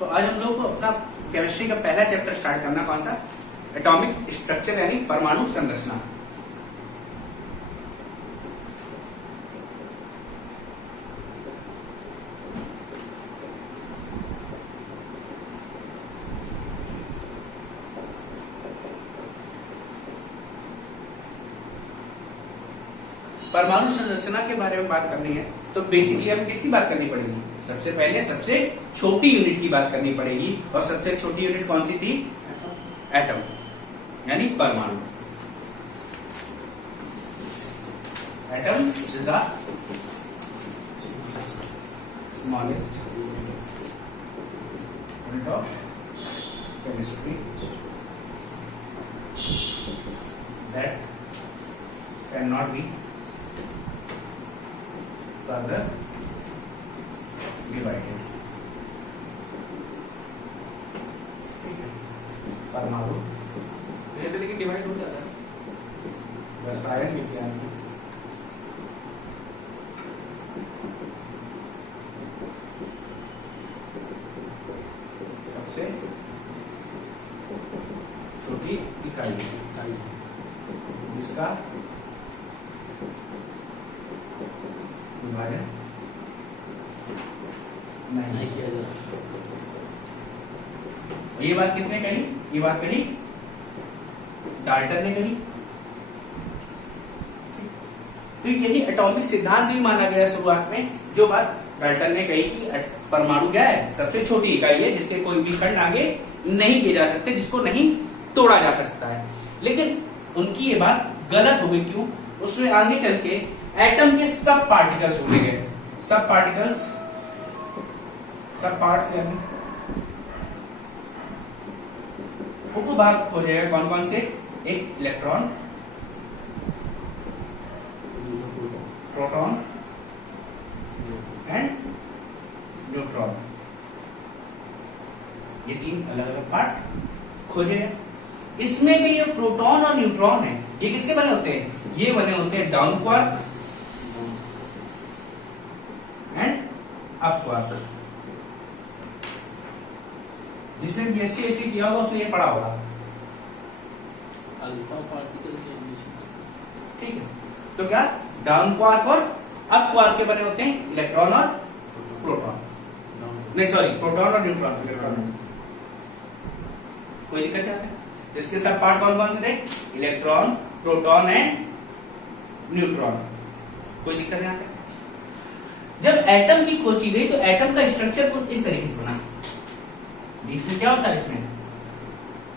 तो आज हम लोग को अपना केमिस्ट्री का पहला चैप्टर स्टार्ट करना कौन सा, एटॉमिक स्ट्रक्चर यानी परमाणु संरचना। परमाणु संरचना के बारे में बात करनी है तो बेसिकली हमें किसकी बात करनी पड़ेगी, सबसे पहले सबसे छोटी यूनिट की बात करनी पड़ेगी। और सबसे छोटी यूनिट कौन सी थी, एटम यानी परमाणु। Atom is the smallest unit of chemistry that can not be further divided। परमाणु ये तो लेकिन डिवाइड हो जाता है रसायन विज्ञान में। सबसे छोटी इकाई जिसका विभाजन नहीं किया जा सकता। ये बात किसने कही, ये बात कही डाल्टन ने कही। तो यही एटॉमिक सिद्धांत भी माना गया शुरुआत में। जो बात डाल्टन ने कही कि परमाणु क्या है, सबसे छोटी इकाई है जिसके कोई भी खंड आगे नहीं किए जा सकते, जिसको नहीं तोड़ा जा सकता है। लेकिन उनकी ये बात गलत हो गई। क्यों, उसमें आगे चल के एटम के सब पार्टिकल्स होने गए। सब पार्टिकल्स, सब पार्ट्स यानी उप भाग हो जाएगा। कौन कौन से, एक इलेक्ट्रॉन, प्रोटॉन एंड न्यूट्रॉन। ये तीन अलग अलग पार्ट खोजे। इसमें भी ये प्रोटॉन और न्यूट्रॉन है, ये किसके बने होते हैं, ये बने होते हैं down quark and up quark. जिसने बीएससी एससी किया होगा उसने ये पढ़ा होगा। अल्फा पार्टिकल के एमिशन, ठीक है। तो क्या डाउन क्वार्क और अप क्वार्क के बने होते हैं इलेक्ट्रॉन और प्रोटॉन, नहीं सॉरी प्रोटॉन और न्यूट्रॉन। कोई दिक्कत क्या है, इसके सब पार्ट कौन कौन से थे, इलेक्ट्रॉन, प्रोटॉन एंड न्यूट्रॉन। कोई दिक्कत यहाँ पे। जब एटम की खोज की गई तो एटम का स्ट्रक्चर कुछ इस तरीके से बना। बीच में क्या होता है, इसमें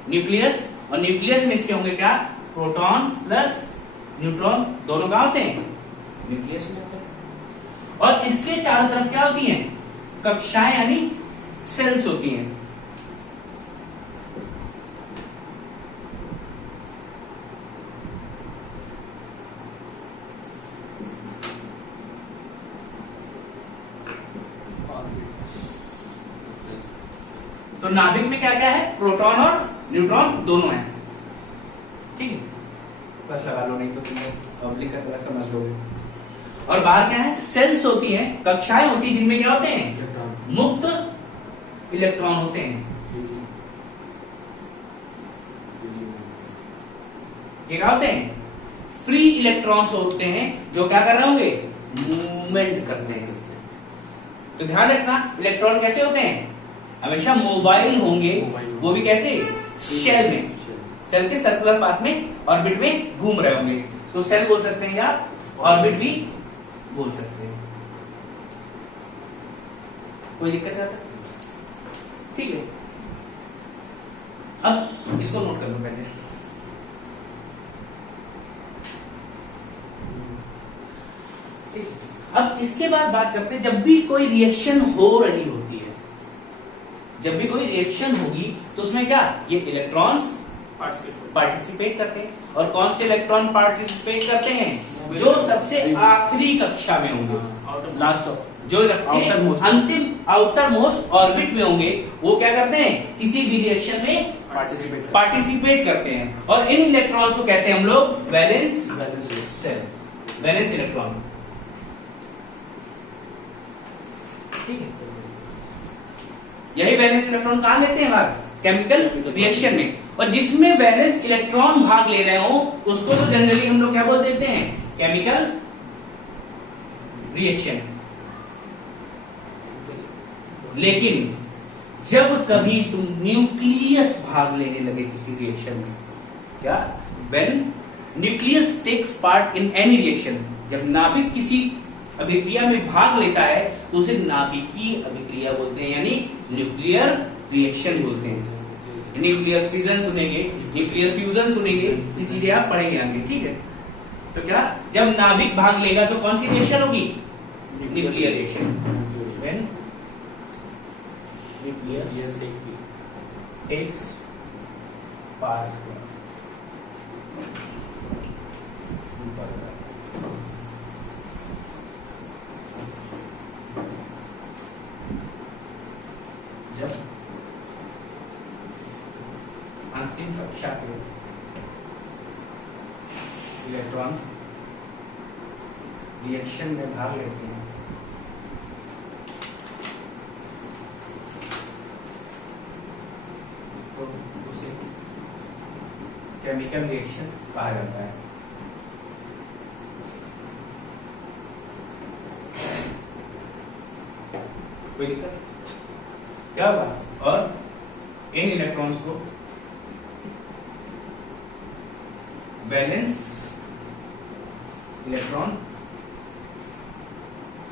न्यूक्लियस, और न्यूक्लियस में इसके होंगे क्या, प्रोटॉन प्लस न्यूट्रॉन। दोनों कहां होते हैं, न्यूक्लियस में होते हैं। और इसके चारों तरफ क्या होती हैं, कक्षाएं यानी सेल्स होती हैं। तो नाभिक में क्या क्या है, प्रोटॉन और न्यूट्रॉन दोनों है। ठीक है, बस लगा लो, नहीं तो तुम पब्लिक का तरह समझ लोगे। और बाहर क्या है, सेल्स होती हैं, कक्षाएं होती हैं जिनमें क्या होते हैं, मुक्त इलेक्ट्रॉन होते हैं। ये क्या होते हैं, फ्री इलेक्ट्रॉन्स होते हैं जो क्या कर रहे होंगे, मूवमेंट करते हैं। तो ध्यान रखना, इलेक्ट्रॉन कैसे होते हैं, हमेशा मोबाइल होंगे। वो भी कैसे, शेल में, सेल के सर्कुलर पाथ में, ऑर्बिट में घूम रहे होंगे। तो सेल बोल सकते हैं या ऑर्बिट भी बोल सकते हैं। कोई दिक्कत है, ठीक है। अब इसको नोट कर लो पहले। अब इसके बाद बात करते हैं, जब भी कोई रिएक्शन हो रही होती है, जब भी कोई रिएक्शन होगी तो उसमें क्या, ये इलेक्ट्रॉन्स पार्टिसिपेट करते हैं। और कौन से इलेक्ट्रॉन पार्टिसिपेट करते हैं, जो सबसे आखिरी कक्षा में होंगे, लास्ट ऑफ, जो अंतिम आउटर मोस्ट ऑर्बिट में होंगे, वो क्या करते हैं, किसी भी रिएक्शन में पार्टिसिपेट करते हैं। और इन इलेक्ट्रॉन्स को कहते हैं हम लोग वैलेंस सेल, वैलेंस इलेक्ट्रॉन। ठीक है, यही वैलेंस इलेक्ट्रॉन कहां लेते हैं भाग? केमिकल रिएक्शन में। और जिसमें वैलेंस इलेक्ट्रॉन भाग ले रहे हो उसको तो जनरली हम लोग क्या बोल देते हैं? Chemical reaction. लेकिन जब कभी तुम न्यूक्लियस भाग लेने लगे किसी रिएक्शन में, क्या? When nucleus takes part in any reaction, जब नाभिक किसी अभिक्रिया में भाग लेता है तो उसे नाभिकीय अभिक्रिया बोलते हैं, यानी न्यूक्लियर रिएक्शन बोलते हैं। न्यूक्लियर फिजन सुनेंगे, न्यूक्लियर फ्यूजन सुनेंगे, ये चीजें आप पढ़ेंगे आगे, ठीक है? तो क्या, जब नाभिक भाग लेगा तो कौन सी रिएक्शन होगी? Nuclear reaction. When nucleus takes part जब अंतिम कक्षा के इलेक्ट्रॉन रिएक्शन में भाग लेते हैं तो उसे केमिकल रिएक्शन कहा जाता है। कोई दिक्कत क्या होगा? और इन इलेक्ट्रॉन्स को वैलेंस इलेक्ट्रॉन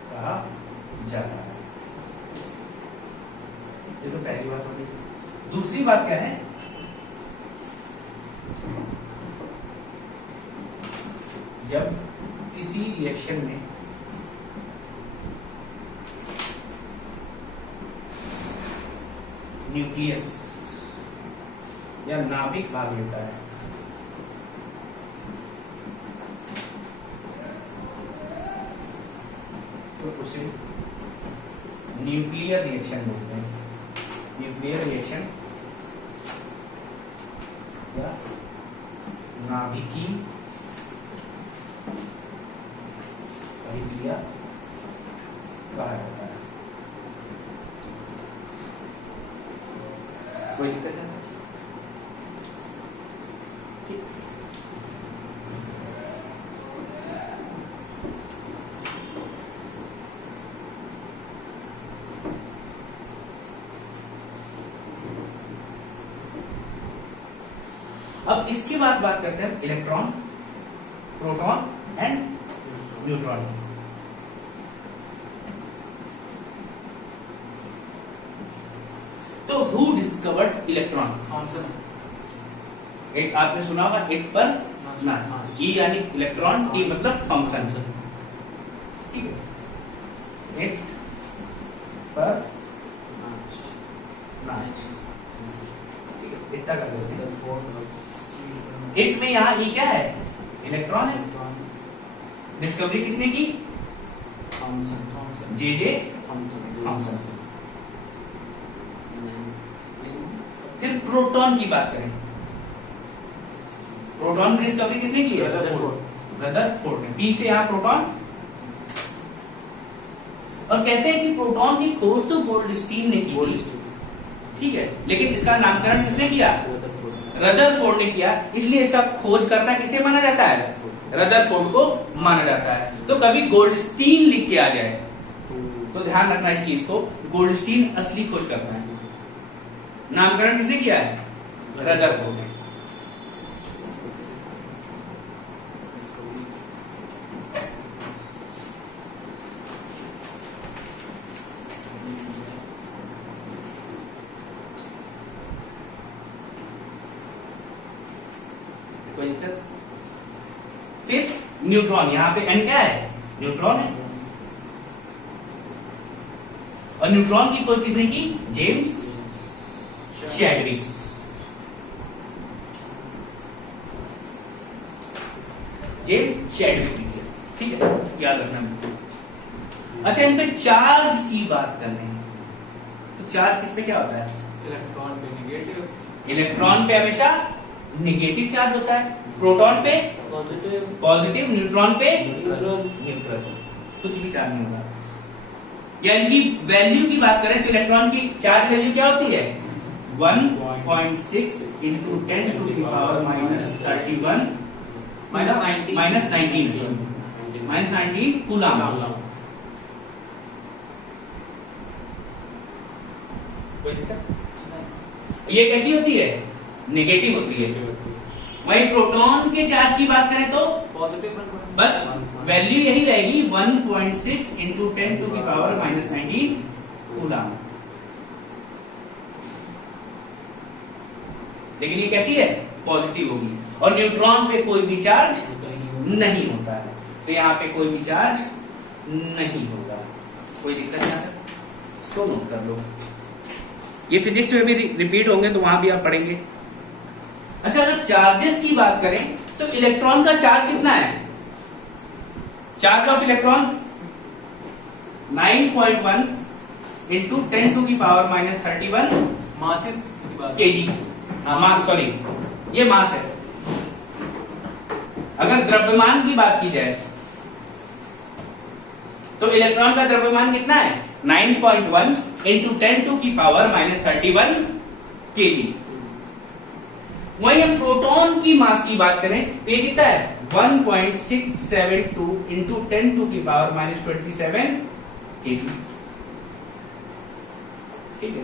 कहा जाता है। ये तो पहली बात होगी। दूसरी बात क्या है? जब किसी रिएक्शन में न्यूक्लियस या नाभिक भाग लेता है तो उसे न्यूक्लियर रिएक्शन बोलते हैं। न्यूक्लियर रिएक्शन या नाभिकीय अभिक्रिया कहा जाता है। कोई दिक्कत है? ठीक। अब इसके बाद बात करते हैं इलेक्ट्रॉन, प्रोटॉन एंड न्यूट्रॉन। तो हु डिस्कवर्ड इलेक्ट्रॉन? एक आपने सुना होगा, इट पर ना, ई यानी इलेक्ट्रॉन, टी मतलब थॉमसन, ठीक है? इट पर ठीक है, इतना कर लेते हैं। इट में यहाँ ई क्या है? इलेक्ट्रॉन है। डिस्कवरी किसने की? Thomson, J Thomson. फिर प्रोटॉन की बात करें। प्रोटॉन की डिस्कवरी किसने की? रदरफोर्ड ने। पी से यहां प्रोटॉन। और कहते हैं कि प्रोटॉन की खोज तो गोल्डस्टीन ने की थी, ठीक है, लेकिन इसका नामकरण किसने किया? रदरफोर्ड ने किया। इसलिए इसका खोज करना किसे माना जाता है? रदरफोर्ड को माना जाता है। तो कभी गोल्डस्टीन लिख के आ जाए तो ध्यान रखना इस चीज को, गोल्डस्टीन असली खोज करता है। नामकरण किसने किया है? रदरफोर्ड ने। कोई दिक्कत? फिर न्यूट्रॉन, यहां पे एन क्या है? न्यूट्रॉन है। और न्यूट्रॉन की खोज किसने की? James Chadwick. जेम्स चैडविक ने किया, ठीक है, याद रखना। अच्छा, इन पे चार्ज की बात कर रहे हैं तो चार्ज किस पे क्या होता है? इलेक्ट्रॉन पे नेगेटिव, इलेक्ट्रॉन पे हमेशा नेगेटिव चार्ज होता है, प्रोटॉन पे पॉजिटिव, पॉजिटिव, न्यूट्रॉन पे न्यूट्रल। न्यूट्रल। कुछ भी चार्ज नहीं होगा। यानी कि वैल्यू की बात करें तो इलेक्ट्रॉन की चार्ज वैल्यू क्या होती है 1.6 into 10 to the power -31 -19 coulomb. कोई दिक्कत? ये कैसी होती है नेगेटिव होती है। वही प्रोटॉन के चार्ज की बात करें तो पॉजिटिव बस वैल्यू यही रहेगी 1.6 into 10 to the power -19 coulomb. लेकिन ये कैसी है पॉजिटिव होगी और न्यूट्रॉन पे कोई भी चार्ज नहीं होता है, तो यहाँ पे कोई भी चार्ज नहीं होगा। कोई दिक्कत नहीं है, इसको नोट कर लो। ये फिजिक्स में भी रिपीट होंगे तो वहां भी आप पढ़ेंगे। अच्छा, अगर चार्जेस की बात करें तो इलेक्ट्रॉन का चार्ज कितना है? Charge of electron 9.1 into 10 to की power -31 masses kg. Mass, sorry, ये मास है। अगर द्रव्यमान की बात की जाए तो इलेक्ट्रॉन का द्रव्यमान कितना है 9.1 इंटू 10 टू की पावर -31 केजी। वहीं हम प्रोटॉन की मास की बात करें तो ये कितना है 1.672 इंटू 10 टू की पावर -27 केजी। ठीक है।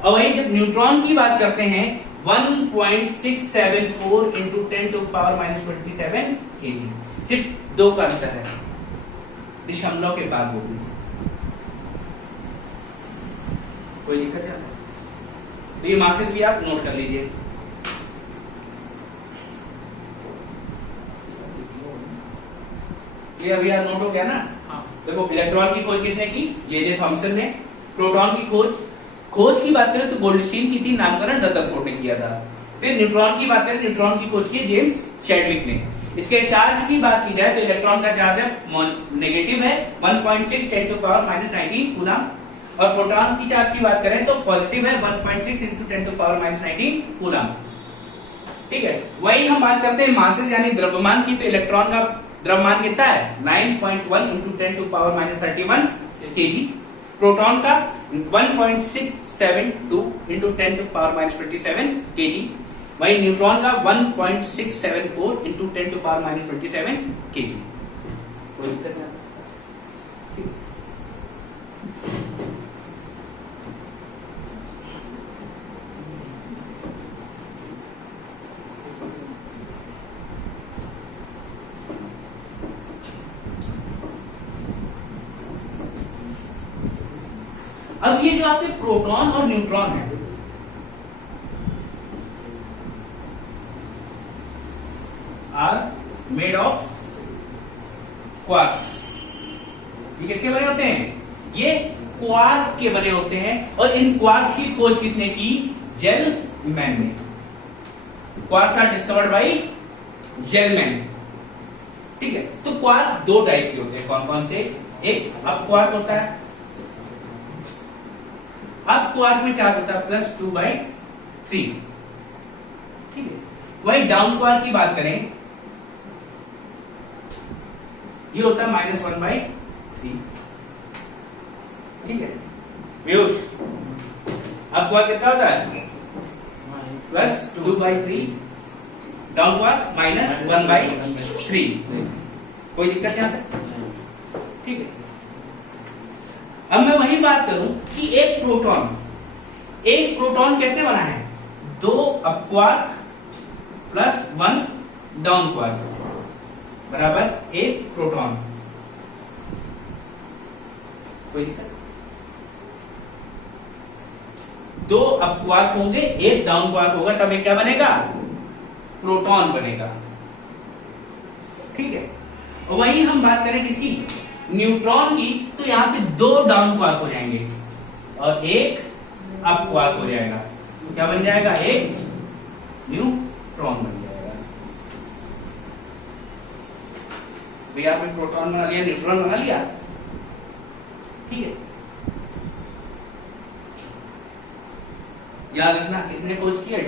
और वहीं जब न्यूट्रॉन की बात करते हैं 1.674 इंटू 10 टू पावर -27 केजी। सिर्फ दो का अंतर है, दशमलव के बाद वो भी। कोई दिक्कत है? तो ये मासेस भी आप नोट कर लीजिए। ये अभी यार नोट हो गया ना? हाँ। देखो, इलेक्ट्रॉन की खोज किसने की? जे थॉमसन ने। प्रोटॉन की खोज की बात करें तो गोल्डस्टीन की थी, नामकरण रदरफोर्ड ने किया था। फिर न्यूट्रॉन की बात करें, न्यूट्रॉन की खोज की जेम्स चैडविक ने। इसके चार्ज की बात की जाए तो इलेक्ट्रॉन का चार्ज है नेगेटिव है 1.6 10 टू पावर -19 कूलम, और प्रोटॉन की चार्ज की बात करें तो पॉजिटिव है 1.6 इंटू 10 टू पावर -19 कूलम। ठीक है। वही हम बात करते हैं मासेस यानी द्रव्यमान की, तो इलेक्ट्रॉन का द्रव्यमान कितना है 9.1 into 10 to power -31 kg. Proton का 1.672 इंटू 10 टू पावर -27 केजी। वही न्यूट्रॉन का 1.674 इंटू 10 टू पावर -27 केजी। कोई दिक्कत नहीं? अब ये जो आपके प्रोटॉन और न्यूट्रॉन है, आर मेड ऑफ क्वार्क्स। ये किसके बने होते हैं? ये क्वार्क के बने होते हैं। और इन क्वार्क की खोज किसने की? जेलमैन ने। Quarks are discovered by Gelman. ठीक है। तो क्वार्क दो टाइप के होते हैं। कौन कौन से? एक अप क्वार्क होता है। अप क्वार्क में चार्ज होता है +2/3। ठीक है। वही डाउन क्वार्क की बात करें, ये होता है -1/3। ठीक है। पीयूष, अप क्वार्क कितना होता है? +2/3। Down quark -1/3। कोई दिक्कत नहीं आता? ठीक है। अब मैं वही बात करूं कि एक प्रोटॉन कैसे बना है? 2 up quark plus 1 down quark बराबर एक प्रोटॉन। कोई दिक्कत? 2 अप क्वार्क होंगे, एक डाउन क्वार्क होगा, तब एक क्या बनेगा? प्रोटॉन बनेगा। ठीक है। और वही हम बात करें किसकी? न्यूट्रॉन की, तो यहां पे 2 डाउन क्वार्क हो जाएंगे और एक अप क्वार्क हो जाएगा। तो क्या बन जाएगा? एक न्यूट्रॉन बन जाएगा। भैया आपने प्रोटॉन बना लिया, न्यूट्रॉन बना लिया। ठीक है। याद रखना, किसने खोज की है?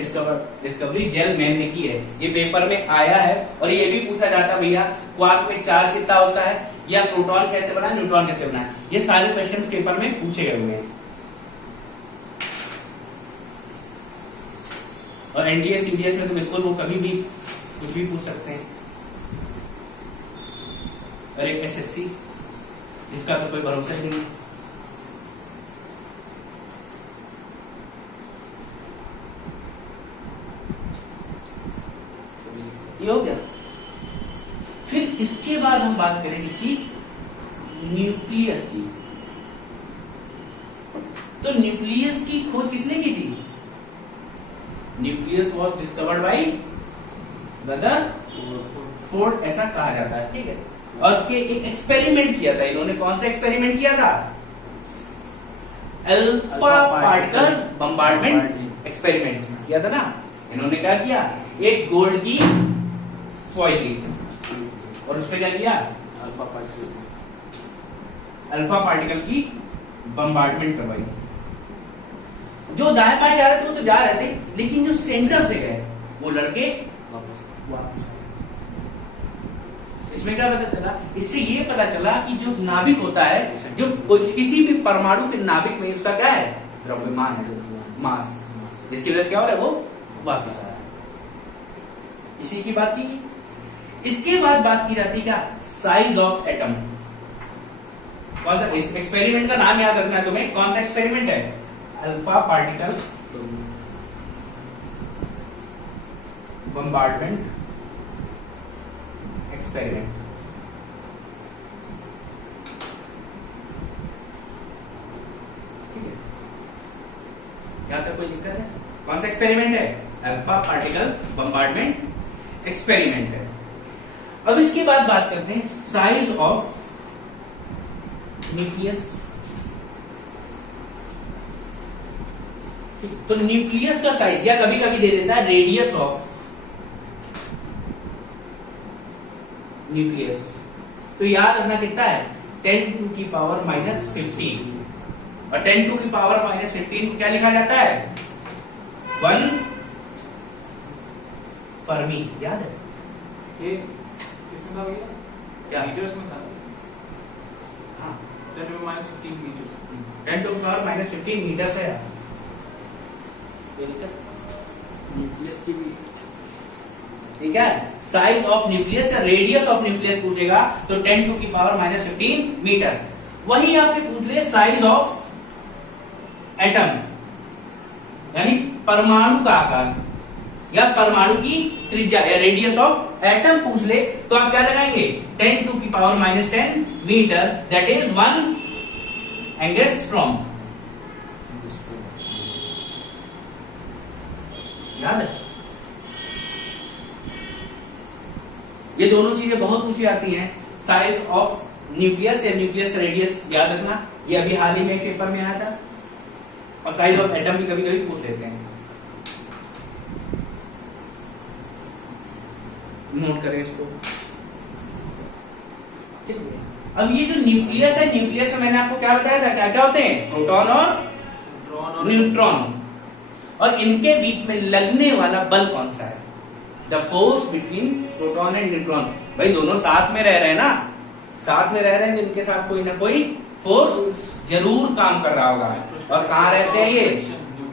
डिस्कवरी जेलमैन ने की है। ये पेपर में आया है। और ये भी पूछा जाता भैया क्वार्क में चार्ज कितना होता है? या प्रोटॉन कैसे बना, न्यूट्रॉन कैसे बना, ये सारे क्वेश्चन पेपर में पूछे गए हुए हैं। और एनडीए सीडीएस में तो बिल्कुल वो कभी भी कुछ भी पूछ सकते हैं। और एक एसएससी जिसका तो कोई भरोसा ही नहीं। ये हो गया। फिर इसके बाद हम बात करें इसकी न्यूक्लियस की। तो न्यूक्लियस की खोज किसने की थी? Nucleus was discovered by Rutherford, ऐसा कहा जाता है, ठीक है। और के एक एक्सपेरिमेंट किया था इन्होंने। कौन सा एक्सपेरिमेंट किया था? अल्फा पार्टिकल बम्बार्डमेंट एक्सपेरिमेंट किया था ना। इन्होंने क्या किया, एक गोल्ड की फॉइल ली और उसपे क्या किया, अल्फा पार्टिकल की बम्बार्डमेंट करवाई। जो दाएं बाएं जा रहे थे वो तो जा रहे थे, लेकिन जो सेंटर से गए वो लड़के वापस आ गए। इसमें क्या पता चला? इससे ये पता चला कि जो नाभिक होता है, जो किसी भी परमाणु के नाभिक में उसका क्या है, द्रव्यमान है, मास, इसकी वजह से क्या हो रहा है, वो वापस आ रहा है। इसी की बात की। इसके बाद बात की जाती है क्या, साइज ऑफ एटम। कौन सा, इस एक्सपेरिमेंट का नाम याद रखना है तुम्हें। कौन सा एक्सपेरिमेंट है? Alpha particle bombardment experiment. ठीक है, यहां तक कोई दिक्कत है? कौन सा एक्सपेरिमेंट है? अल्फा पार्टिकल बम्बार्डमेंट एक्सपेरिमेंट है। अब इसके बाद बात करते हैं साइज ऑफ न्यूक्लियस। तो न्यूक्लियस का साइज, या कभी कभी दे देता है रेडियस ऑफ न्यूक्लियस। तो याद रखना कितना है, 10 टू की पावर माइनस 15। और 10 टू की पावर माइनस 15 को क्या लिखा जाता है, 1 फर्मी। याद है ये किसमें था भैया? क्या? मीटर्स में था। हाँ, 10 to the minus 15 meters। 10 to की पावर माइनस 15 मीटर से यार। न्यूक्लियस की भी ठीक है। साइज ऑफ न्यूक्लियस या रेडियस ऑफ न्यूक्लियस पूछेगा तो 10 टू की पावर माइनस 15 मीटर। वही आपसे पूछ ले साइज ऑफ एटम, यानी परमाणु का आकार या परमाणु की त्रिज्या या रेडियस ऑफ एटम पूछ ले तो आप क्या लगाएंगे, 10 टू की power minus 10 metre, that is 1 angstrom. याद है? ये दोनों चीजें बहुत पूछी जाती हैं। साइज ऑफ न्यूक्लियस या न्यूक्लियस का रेडियस याद रखना, ये अभी हाल ही में एक पेपर में आया था। और साइज ऑफ एटम भी कभी कभी पूछ लेते हैं, नोट करें इसको। ठीक है। अब ये जो न्यूक्लियस है, न्यूक्लियस में मैंने आपको क्या बताया था, क्या क्या होते हैं, प्रोटॉन और न्यूट्रॉन। और इनके बीच में लगने वाला बल कौन सा है, the force between proton and neutron. भाई दोनों साथ में रह रहे हैं ना, साथ में रह रहे हैं तो इनके साथ कोई ना कोई फोर्स जरूर काम कर रहा होगा। और कहाँ रहते हैं ये,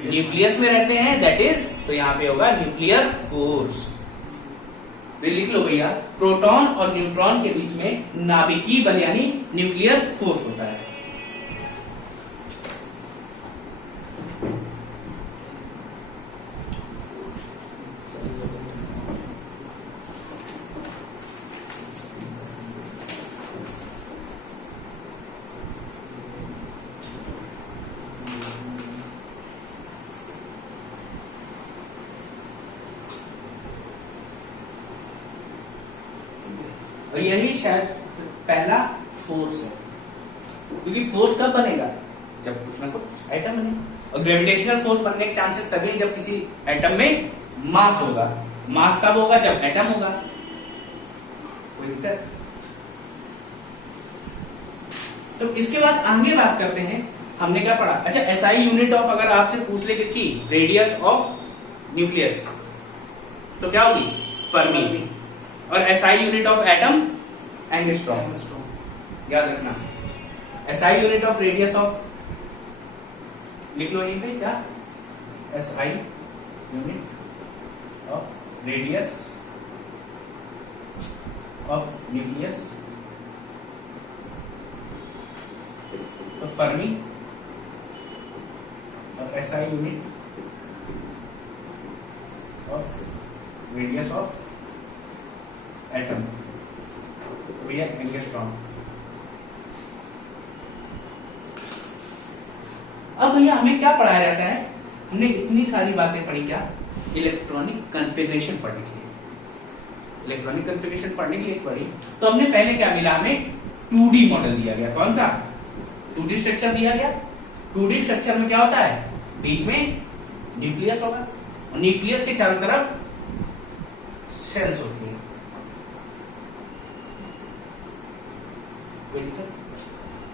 न्यूक्लियस में रहते हैं, दैट इज, तो यहाँ पे होगा न्यूक्लियर फोर्स। तो लिख लो भैया, प्रोटॉन और न्यूट्रॉन के बीच में नाभिकीय बल यानी न्यूक्लियर फोर्स होता है। और यही शायद पहला फोर्स है, क्योंकि फोर्स कब बनेगा, जब कुछ ना कुछ एटम बने। और ग्रेविटेशनल फोर्स बनने के चांसेस तभी जब किसी एटम में मास होगा। मास कब होगा, जब एटम होगा। कोई दिक्कत? तो इसके बाद आगे बात करते हैं, हमने क्या पढ़ा। अच्छा, एसआई यूनिट ऑफ अगर आपसे पूछ ले किसकी, रेडियस ऑफ न्यूक्लियस, तो क्या होगी, फर्मी। और SI unit of atom, angstrom. याद रखना। SI unit of radius of, लिख लो यहीं पे क्या, SI unit of radius of nucleus, तो फर्मी, और SI unit of radius of atom, भैया एंगस्ट्रॉम। अब भैया हमें क्या पढ़ाया जाता है, हमने इतनी सारी बातें पढ़ी, क्या इलेक्ट्रॉनिक कॉन्फ़िगरेशन पढ़ने के लिए, इलेक्ट्रॉनिक कॉन्फ़िगरेशन पढ़ने के लिए पढ़ी, तो हमने पहले क्या मिला, हमें 2D मॉडल दिया गया, कौन सा 2D स्ट्रक्चर दिया गया। 2D स्ट्रक्चर में क्या होता है, बीच में न्यूक्लियस होगा और न्यूक्लियस के चारों तरफ सेल्स होती है।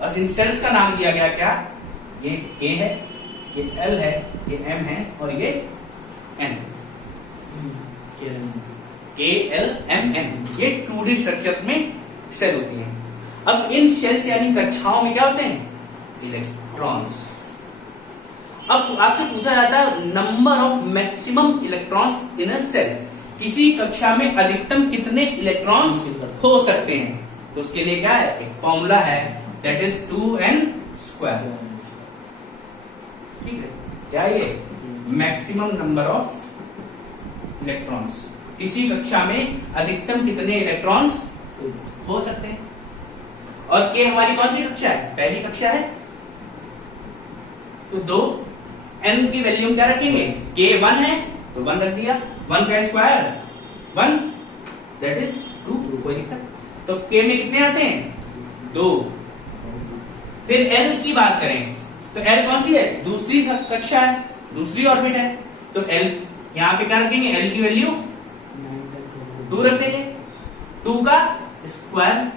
और इन सेल्स का नाम दिया गया क्या, ये K है, ये L है, ये M है और ये N, K L M N, ये 2D स्ट्रक्चर में सेल होती हैं। अब इन सेल्स यानी कक्षाओं में क्या होते हैं, इलेक्ट्रॉन्स। अब आपसे पूछा जाता है number of maximum electrons in a shell, किसी कक्षा में अधिकतम कितने इलेक्ट्रॉन्स हो सकते हैं, तो उसके लिए क्या है, एक फॉर्मूला है, दैट इज 2n²। ठीक है, क्या ये मैक्सिमम नंबर ऑफ इलेक्ट्रॉन्स, किसी कक्षा में अधिकतम कितने इलेक्ट्रॉन्स हो सकते हैं। और के हमारी कौन सी कक्षा है, पहली कक्षा है, तो 2 n की वैल्यू क्या रखेंगे, k 1 है तो 1 रख दिया, 1 का स्क्वायर 1, दैट इज 2, कोई दिक्कत। तो k में कितने आते हैं, 2। फिर l की बात करें तो l कौन सी है, दूसरी कक्षा है, दूसरी ऑर्बिट है, तो l यहां पे क्या रखेंगे, l की वैल्यू 2 रख देंगे, 2 का स्क्वायर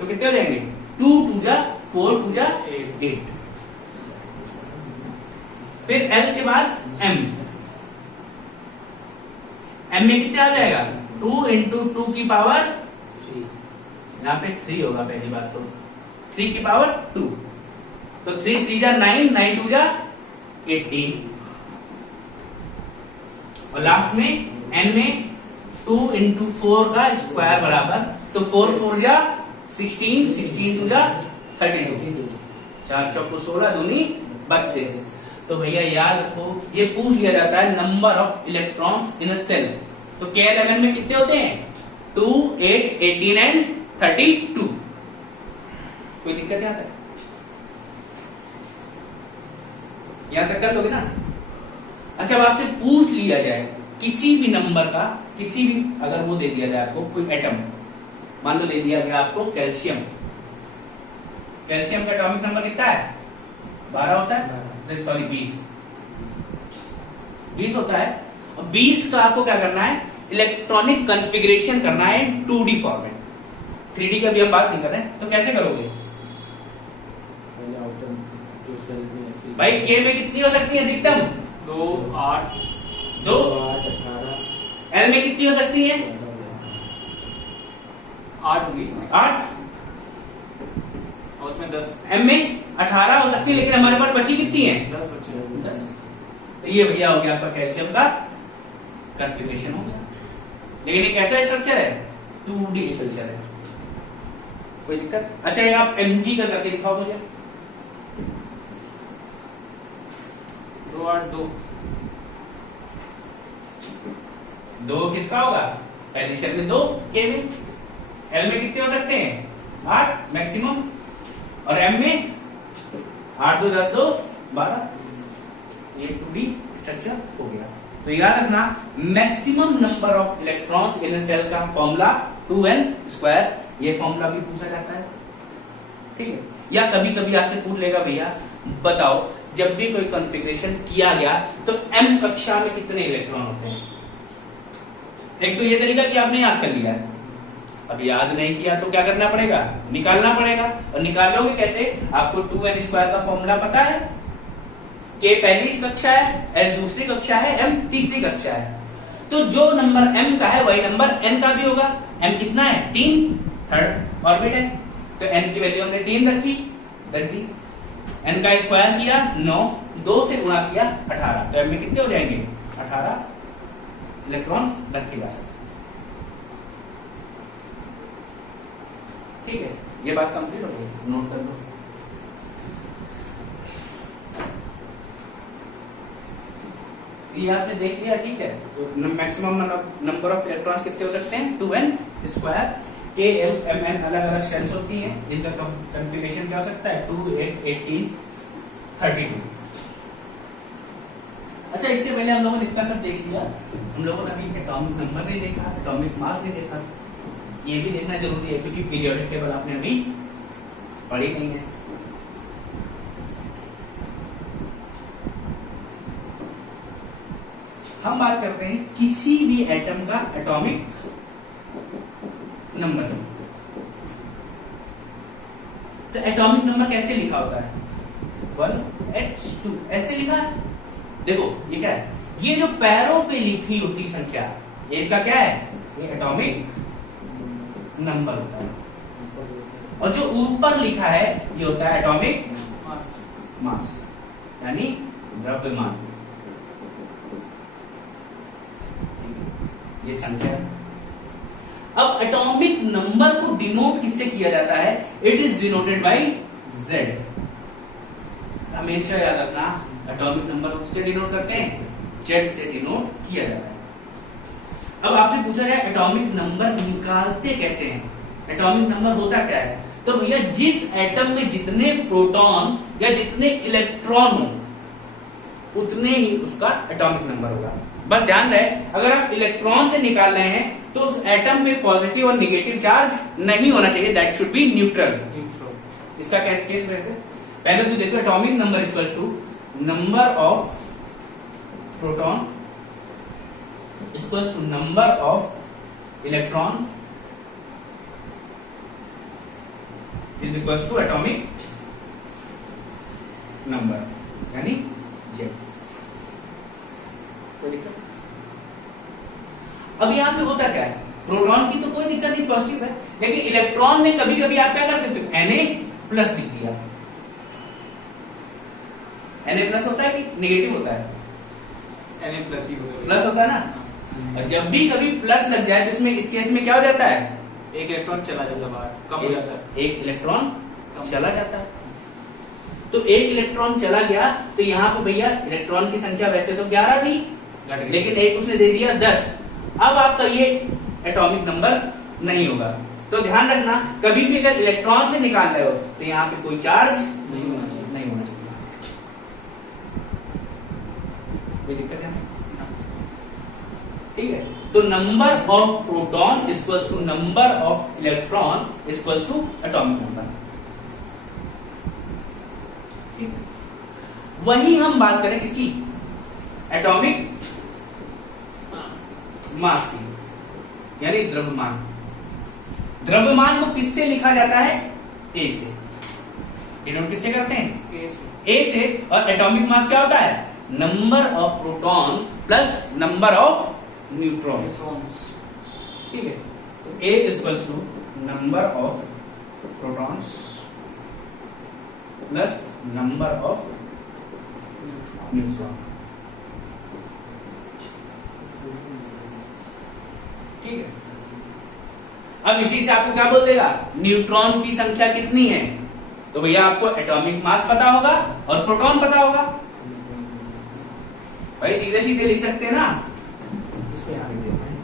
तो कितने हो जाएंगे, 2 2 जा 4 2 जा 8। फिर L के बाद M, M में कितना आ जाएगा, 2 इंटू 2 की पावर, यहाँ पे 3 होगा पहली बात, तो 3 की पावर 2, तो 3 3 जा 9, 9 2 जा 18, और लास्ट में N में 2 इंटू 4 का स्क्वायर बराबर, तो 4 4 जा 16, 16 2 जा 32, 4 चौको 16 दूनी 32। तो भैया याद रखो, ये पूछ लिया जाता है number of electrons in a shell, तो K11 में कितने होते हैं, 2 8 18 एंड 32। कोई दिक्कत यहाँ तक, यहां तक कर लोगे ना। अच्छा, अब आपसे पूछ लिया जाए किसी भी नंबर का, किसी भी अगर वो दे दिया जाए आपको कोई एटम, मान लो दे दिया गया आपको कैल्शियम, कैल्शियम का एटॉमिक नंबर कितना है, 12 होता है, सॉरी 20 होता है। और 20 का आपको क्या करना है, इलेक्ट्रॉनिक कॉन्फ़िगरेशन करना है 2D फॉर्मेट, 3D की अभी हम बात नहीं कर रहे हैं, तो कैसे करोगे भाई, K में कितनी हो सकती है अधिकतम, 2 8 2, 18, L में कितनी हो सकती है, 8 होगी, 8, और उसमें 10 M में 18 हो सकती है, लेकिन हमारे पास बची कितनी है, 10 बचे, 10। तो ये भैया हो गया आपका कैल्शियम का कॉन्फ़िगरेशन हो गया, लेकिन ये कैसा स्ट्रक्चर है, 2D स्ट्रक्चर है, कोई दिक्कत। अच्छा, ये आप Mg का करके दिखाओ मुझे, 2 8 2, 2 किसका होगा, पहली सेल में 2, K में, L में कितने हो सकते हैं, 8 मैक्सिमम, और M में 8 2 10 2 12, ये 2D स्ट्रक्चर हो गया। तो याद रखना, maximum number of electrons in a shell का फॉर्मूला 2n², ये फॉर्मूला भी पूछा जाता है, ठीक है। या कभी कभी आपसे पूछ लेगा, भैया बताओ जब भी कोई कॉन्फ़िगरेशन किया गया तो M कक्षा में कितने इलेक्ट्रॉन होते हैं। एक तो ये तरीका कि आपने याद कर लिया है, अब याद नहीं किया तो क्या करना पड़ेगा, निकालना पड़ेगा। और निकालोगे कैसे, आपको 2n² का फॉर्मूला पता है, K पहली कक्षा है, L दूसरी कक्षा है, M तीसरी कक्षा है, तो जो नंबर M का है वही नंबर N का भी होगा। M कितना है, 3, थर्ड ऑर्बिट है, तो n की वैल्यू हमने 3 रखी, रख दी। n का स्क्वायर किया 9, 2 से गुणा किया 18, तो m में कितने हो जाएंगे 18 इलेक्ट्रॉन्स रखे जा सकते। ठीक है, ये बात कंप्लीट हो गई, नोट कर लो। ये आपने देख लिया, ठीक है। तो मैक्सिमम नंबर ऑफ इलेक्ट्रॉन्स कितने हो सकते हैं 2n square. k l m n अलग अलग शेल्स होती हैं, जिनका कॉन्फ़िगरेशन क्या हो सकता है 2 8 18 32। अच्छा, इससे पहले हम लोगों ने इतना सब देख लिया, हम लोगों ने अभी एटॉमिक नंबर नहीं देखा, एटॉमिक मास नहीं देखा। ये भी देखना जरूरी है, क्योंकि पीरियोडिक टेबल आपने अभी पढ़ी नहीं है। हम बात करते हैं किसी भी एटम का एटॉमिक नंबर। तो एटॉमिक नंबर कैसे लिखा होता है 1H2 ऐसे लिखा है। देखो ये क्या है, ये जो पैरों पे लिखी होती संख्या, ये इसका क्या है, ये एटॉमिक नंबर होता है। और जो ऊपर लिखा है ये होता है एटॉमिक मास, यानी द्रव्यमान। ये संख्या है। अब एटॉमिक नंबर को डिनोट किससे किया जाता है, it is denoted by Z। हमेशा याद रखना, एटॉमिक नंबर को किससे डिनोट करते हैं, Z से डिनोट किया जाता है। अब आपसे पूछा जाए एटॉमिक नंबर निकालते कैसे हैं, एटॉमिक नंबर होता क्या है, तो भैया जिस एटम में जितने प्रोटॉन या जितने इलेक्ट्रॉन हो उतने ही उसका एटॉमिक नंबर होगा। बस ध्यान रहे, अगर आप इलेक्ट्रॉन से निकाल रहे हैं तो उस एटम में पॉजिटिव और नेगेटिव चार्ज नहीं होना चाहिए, दैट शुड बी न्यूट्रल। इसका केस वैसे पहले तो देखो, atomic number equal to number of proton equals to number of electron is equals to atomic number, यानी Z। अब यहां पे होता क्या है, प्रोटॉन की तो कोई दिक्कत नहीं, पॉजिटिव है, लेकिन इलेक्ट्रॉन में कभी कभी आप क्या कर देते हो, Na प्लस लिख दिया। Na प्लस होता है कि नेगेटिव होता है, Na प्लस ही प्लस होता है ना। और जब भी कभी प्लस लग जाए तो इसमें, इस केस में क्या हो जाता है, एक इलेक्ट्रॉन चला जाता है बाहर, कम हो जाता है, एक इलेक्ट्रॉन चला जाता है। तो एक इलेक्ट्रॉन चला गया, तो यहाँ पे भैया इलेक्ट्रॉन की संख्या वैसे तो 11 थी, लेकिन एक उसने दे दिया 10। अब आपका ये एटॉमिक नंबर नहीं होगा। तो ध्यान रखना, कभी भी अगर इलेक्ट्रॉन से निकाल रहे हो तो यहाँ पे कोई चार्ज नहीं होना चाहिए, नहीं होना चाहिए। कोई दिक्कत है? ठीक है, तो number of proton equals to number of electron equals to atomic number. वही हम बात करें किसकी, एटॉमिक मास की, यानी द्रव्यमान। द्रव्यमान को किससे लिखा जाता है, A से। डिनोट किससे करते हैं, A से। और एटॉमिक मास क्या होता है, number of proton plus number of neutrons. ठीक है, तो A is equals to number of protons plus number of neutron. ठीक है, अब इसी से आपको क्या बोल देगा, न्यूट्रॉन की संख्या कितनी है, तो भैया आपको एटॉमिक मास पता होगा और प्रोटॉन पता होगा। भाई सीधे सीधे लिख सकते हैं ना, इसको यहां लिख देते हैं।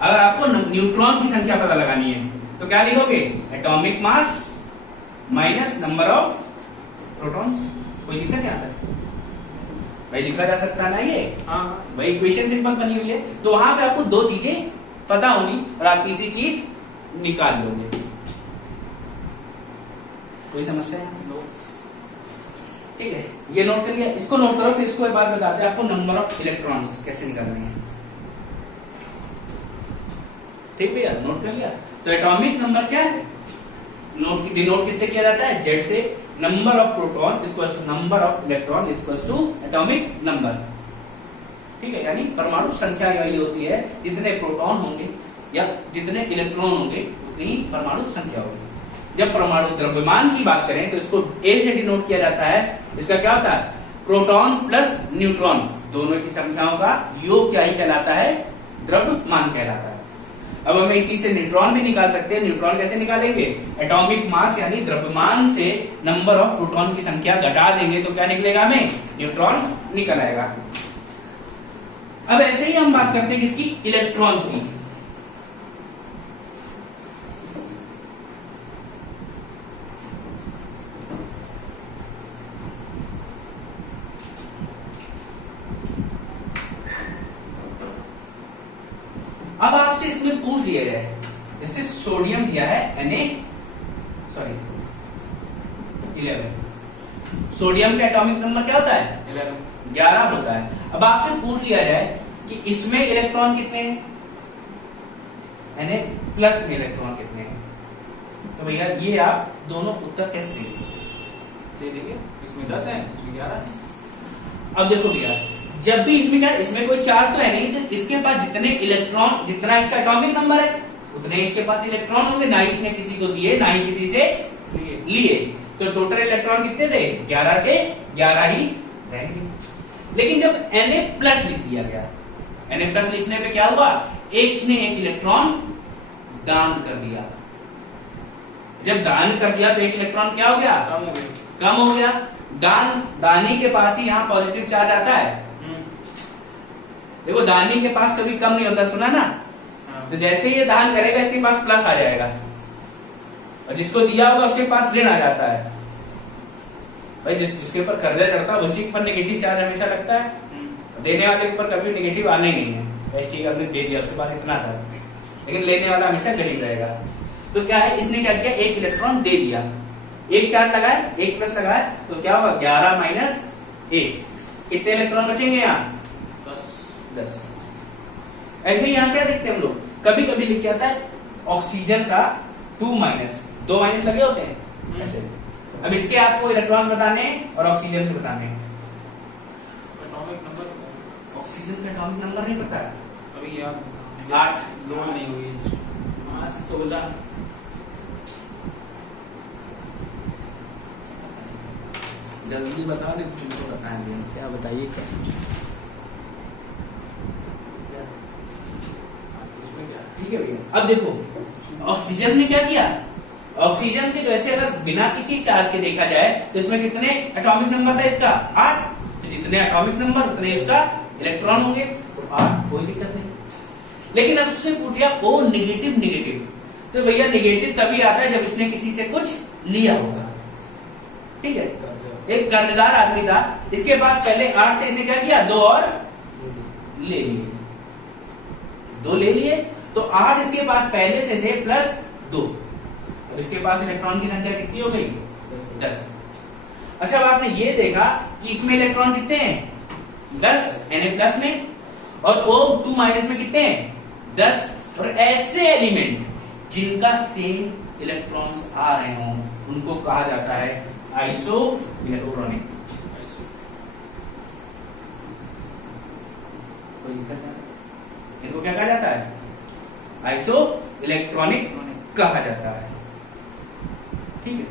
अगर आपको न्यूट्रॉन की संख्या पता लगानी है तो क्या लिखोगे, atomic mass minus number of protons. कोई दिक्कत यहाँ तक भाई, लिखा जा सकता है ना ये। हाँ भाई इक्वेशन सिंपल बनी हुई है, तो वहां पे आपको दो चीजें पता होंगी और आप तीसरी चीज निकाल लोगे। कोई समस्या है? ठीक है, ये नोट कर लिया, इसको नोट करो, फिर इसको एक बात बताते हैं आपको नंबर ऑफ इलेक्ट्रॉन्स कैसे निकालने हैं। ठीक भैया, नोट कर लिया। तो एटॉमिक नंबर क्या है, नोट डिनोट किससे किया जाता है, Z से। Number of proton equals to number of electron equals to atomic number. ठीक है, यानी परमाणु संख्या यही होती है, जितने प्रोटॉन होंगे या जितने इलेक्ट्रॉन होंगे उतनी ही परमाणु संख्या होगी। जब परमाणु द्रव्यमान की बात करें तो इसको ए से डिनोट किया जाता है। इसका क्या होता है, प्रोटॉन प्लस न्यूट्रॉन दोनों की संख्याओं का योग क्या ही कहलाता है, द्रव्यमान कहलाता है। अब हमें इसी से न्यूट्रॉन भी निकाल सकते हैं। न्यूट्रॉन कैसे निकालेंगे, एटॉमिक मास यानी द्रव्यमान से नंबर ऑफ प्रोटॉन की संख्या घटा देंगे तो क्या निकलेगा, हमें न्यूट्रॉन निकल आएगा। अब ऐसे ही हम बात करते हैं किसकी, इलेक्ट्रॉन्स की। अब आपसे इसमें पूछ लिया जाए, जैसे सोडियम दिया है Na11, सोडियम का एटॉमिक नंबर क्या होता है, 11 होता है। अब आपसे पूछ लिया जाए कि इसमें इलेक्ट्रॉन कितने हैं, Na+ में इलेक्ट्रॉन कितने हैं, तो भैया ये आप दोनों उत्तर कैसे देंगे, दे देंगे। इसमें 10 है, इसमें 11 है। अब देखो भैया, जब भी इसमें क्या, इसमें कोई चार्ज तो है नहीं, तो इसके पास जितने इलेक्ट्रॉन, जितना इसका एटॉमिक नंबर है उतने इसके पास इलेक्ट्रॉन होंगे, ना ही इसने किसी को दिए ना ही किसी से लिए। तो टोटल इलेक्ट्रॉन कितने थे, 11 के 11 ही रहेंगे। लेकिन जब Na+ लिख दिया गया, Na+ लिखने पे क्या हुआ, ने एक इलेक्ट्रॉन दान कर दिया। जब दान कर दिया तो एक इलेक्ट्रॉन क्या हो गया, कम हो गया। दानी के पास ही यहाँ पॉजिटिव चार्ज आता है। देखो दानी के पास कभी कम नहीं होता, सुना ना। तो जैसे ये दान करेगा इसके पास प्लस आ जाएगा, और जिसको दिया होगा उसके पास ऋण आ जाता है। भाई जिसके ऊपर कर्जा चढ़ता है उसी पर नेगेटिव चार्ज हमेशा लगता है, देने वाले के ऊपर कभी नेगेटिव आना ही नहीं है। ठीक है, आपने दे दिया, उसके पास इतना था, लेकिन लेने वाला हमेशा गरीब रहेगा। तो क्या है, इसने क्या किया, एक इलेक्ट्रॉन दे दिया, एक चार्ज लगाया, एक प्लस लगाया, तो क्या होगा, 11 - 1, कितने इलेक्ट्रॉन बचेंगे यहाँ, 10। ऐसे ही यहाँ क्या देखते हैं हम लोग, कभी कभी लिख जाता है ऑक्सीजन का 2 माइनस लगे होते हैं ऐसे। अब इसके आपको इलेक्ट्रॉन्स बताने और ऑक्सीजन के बताने। एटॉमिक नंबर, ऑक्सीजन का एटॉमिक नंबर नहीं पता है, अभी आप 8 लोड नहीं हुई, 16। जल्दी बताओ, नहीं तुमको बताएंगे, क्या बताइए क्या। ठीक है भैया, अब देखो ऑक्सीजन ने क्या किया, ऑक्सीजन के जैसे अगर बिना किसी चार्ज के देखा जाए तो इसमें कितने एटॉमिक नंबर था इसका, 8। तो जितने एटॉमिक नंबर उतने इसका इलेक्ट्रॉन होंगे, तो 8, कोई दिक्कत नहीं। लेकिन अब उसने पूछ लिया O नेगेटिव, तो भैया नेगेटिव तभी आता है जब इसने किसी से कुछ लिया होगा। ठीक है, एक कर्जदार आदमी था, इसके पास पहले 8 थे, इसे क्या किया, 2 और ले लिए, 2 ले लिए, तो 8 इसके पास पहले से थे प्लस 2। अब इसके पास इलेक्ट्रॉन की संख्या कितनी हो गई, 10। अच्छा, अब आपने ये देखा कि इसमें इलेक्ट्रॉन कितने हैं, 10 Na+ में, और O2- में कितने हैं, 10। और ऐसे एलिमेंट जिनका सेम इलेक्ट्रॉन्स आ रहे हों उनको कहा जाता है आइसो इलेक्ट्रॉनिक। इनको क्या कहा जाता है, आइसो इलेक्ट्रॉनिक कहा जाता है। ठीक है,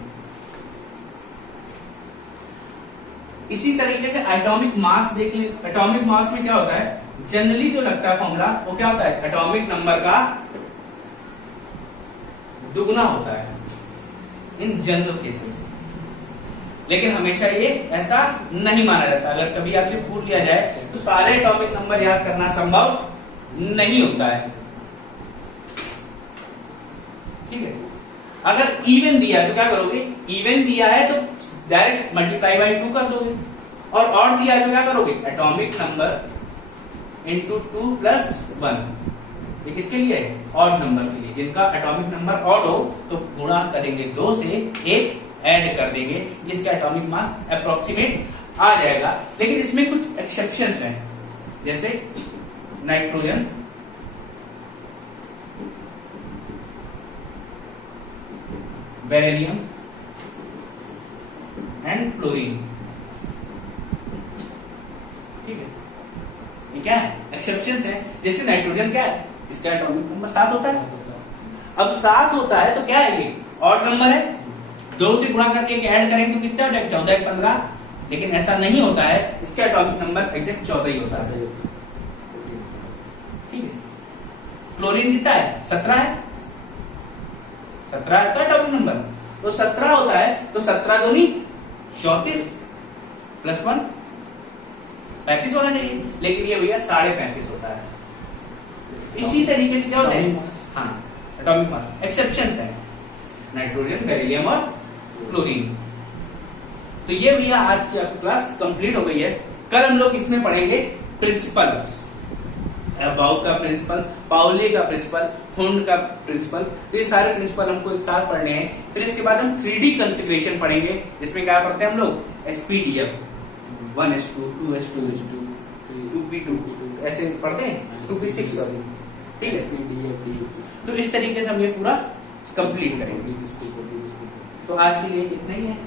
इसी तरीके से एटॉमिक मास देख ले। एटॉमिक मास में क्या होता है, जनरली जो लगता है फॉर्मूला वो क्या होता है, एटॉमिक नंबर का दुगना होता है इन जनरल केसेस। लेकिन हमेशा ये ऐसा नहीं माना जाता। अगर कभी आपसे पूछ लिया जाए तो सारे एटॉमिक नंबर याद करना संभव नहीं होता है। ठीक है, अगर इवन दिया है तो क्या करोगे, इवन दिया है तो डायरेक्ट मल्टीप्लाई बाई 2 कर दोगे, और ऑड दिया है तो क्या करोगे, एटॉमिक नंबर इंटू 2 + 1। ये किसके लिए है, ऑड नंबर के लिए। जिनका एटॉमिक नंबर ऑड हो तो गुणा करेंगे 2 से, 1 ऐड कर देंगे, जिसका एटॉमिक मास अप्रोक्सीमेट आ जाएगा। लेकिन इसमें कुछ एक्सेप्शंस हैं, जैसे नाइट्रोजन, बेरिलियम एंड क्लोरीन। ठीक है, ये क्या है, एक्सेप्शंस है। जैसे नाइट्रोजन क्या है, इसका एटॉमिक नंबर 7 होता है। अब 7 होता है तो क्या है, ये ऑड नंबर है, 2 से गुणा करके ऐड करेंगे तो कितना हो जाएगा, 14 15। लेकिन ऐसा नहीं होता है, इसका एटॉमिक नंबर एग्जैक्ट 14 ही होता है। ठीक है। क्लोरीन कितना है, 17 है, 17 है तो एटॉमिक नंबर तो 17 होता है, तो 17 दूनी 34 प्लस 1 35 होना चाहिए, लेकिन ये भैया 35.5 होता है। इसी तरीके से क्या होता है, हाँ एटॉमिक मास, एक्सेप्शंस है नाइट्रोजन, बेरिलियम और क्लोरीन। तो ये भैया आज की आपकी क्लास कंप्लीट हो गई है। कल हम लोग इसमें पढ़ेंगे प्रिंसिपल्स, अबाउट का प्रिंसिपल, पाउली का प्रिंसिपल, हुंड का प्रिंसिपल। तो ये सारे प्रिंसिपल हमको एक साथ पढ़ने हैं। फिर इसके बाद हम 3D कॉन्फ़िगरेशन पढ़ेंगे, जिसमें क्या पढ़ते हैं हम लोग, SPDF 1s2 2s2 2p2 ऐसे पढ़ते हैं, 2p6 सॉरी, ठीक है। तो इस तरीके से हम ये पूरा कंप्लीट करेंगे। तो आज के लिए इतना ही है।